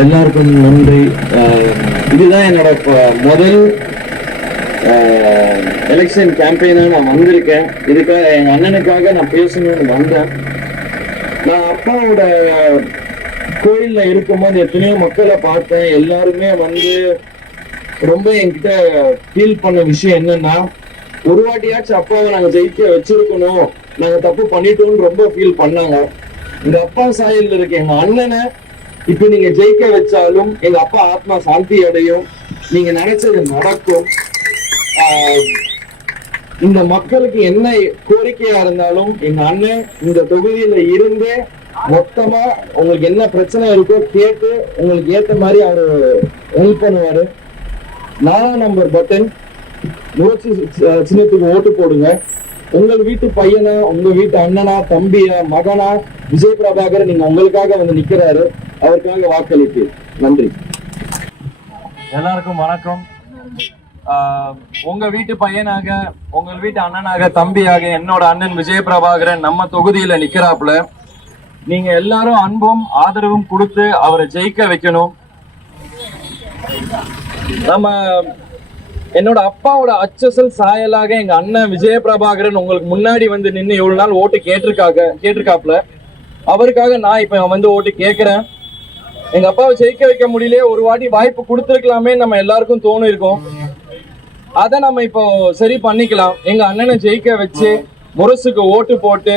எல்லாருக்கும் நன்றி. இதுதான் என்னோட முதல் எலெக்ஷன் கேம்பெயினாக நான் வந்திருக்கேன். இதுக்காக எங்கள் அண்ணனுக்காக நான் பேசணும்னு வந்தேன். நான் அப்பாவோட கோயிலில் இருக்கும்போது எத்தனையோ மக்களை பார்த்தேன். எல்லாருமே வந்து ரொம்ப என்கிட்ட ஃபீல் பண்ண விஷயம் என்னன்னா ஒரு வாட்டியாச்சும் அப்பாவை நாங்கள் ஜெயிக்க வச்சிருக்கணும். நாங்கள் தப்பு பண்ணிட்டோம்னு ரொம்ப ஃபீல் பண்ணாங்க. இந்த அப்பா சாயலில் இருக்க எங்கள் அண்ணனை இப்ப நீங்க ஜெயிக்க வச்சாலும் எங்க அப்பா ஆத்மா சாந்தி அடையும். நீங்க நினைச்சது நடக்கும். இந்த மக்களுக்கு என்ன கோரிக்கையா இருந்தாலும் எங்க அண்ணன் இந்த தொகுதியில இருந்து மொத்தமா உங்களுக்கு என்ன பிரச்சனை இருக்கோ கேட்டு உங்களுக்கு ஏத்த மாதிரி அவரு ஹெல்ப் பண்ணுவாரு. நாலாம் நம்பர் பட்டன் முயற்சி சின்னத்துக்கு ஓட்டு போடுங்க. உங்கள் வீட்டு பையனா உங்க வீட்டு அண்ணனா தம்பியா மகனா விஜய் பிரபாகர் நீங்க உங்களுக்காக வந்து நிக்கிறாரு. அவருக்காக வாக்களித்து. நன்றி. எல்லாருக்கும் வணக்கம். உங்க வீட்டு பையனாக உங்கள் வீட்டு அண்ணனாக தம்பியாக என்னோட அண்ணன் விஜய பிரபாகரன் நம்ம தொகுதியில நிக்கிறாப்புல. நீங்க எல்லாரும் அன்பும் ஆதரவும் கொடுத்து அவரை ஜெயிக்க வைக்கணும். நம்ம என்னோட அப்பாவோட அச்சசல் சாயலாக எங்க அண்ணன் விஜய பிரபாகரன் உங்களுக்கு முன்னாடி வந்து நின்று இவ்வளவு நாள் ஓட்டு கேட்டிருக்காங்க கேட்டிருக்காப்புல. அவருக்காக நான் இப்ப வந்து ஓட்டு கேட்கிறேன். எங்க அப்பாவை ஜெயிக்க வைக்க முடியல ஒரு வாட்டி வாய்ப்பு கொடுத்துருக்கலாமே நம்ம எல்லாருக்கும் தோணும் இருக்கும் அதை நம்ம இப்போ சரி பண்ணிக்கலாம். எங்க அண்ணனை ஜெயிக்க வச்சு முரசுக்கு ஓட்டு போட்டு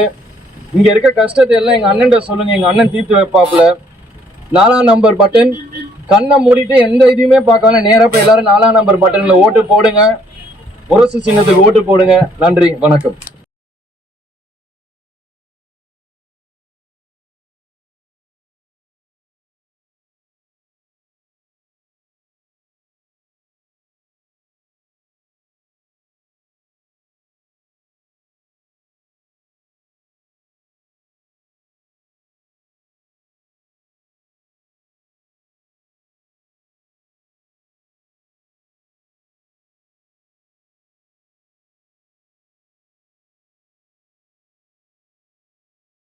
இங்க இருக்க கஷ்டத்தை எல்லாம் எங்க அண்ணன் சொல்லுங்க. எங்க அண்ணன் தீர்த்து வைப்பாப்புல. நாலாம் நம்பர் பட்டன் கண்ணை மூடிட்டு எந்த இதையுமே பார்க்காம நேராக போய் எல்லாரும் நாலாம் நம்பர் பட்டன்ல ஓட்டு போடுங்க. முரசு சின்னத்துக்கு ஓட்டு போடுங்க. நன்றி வணக்கம்.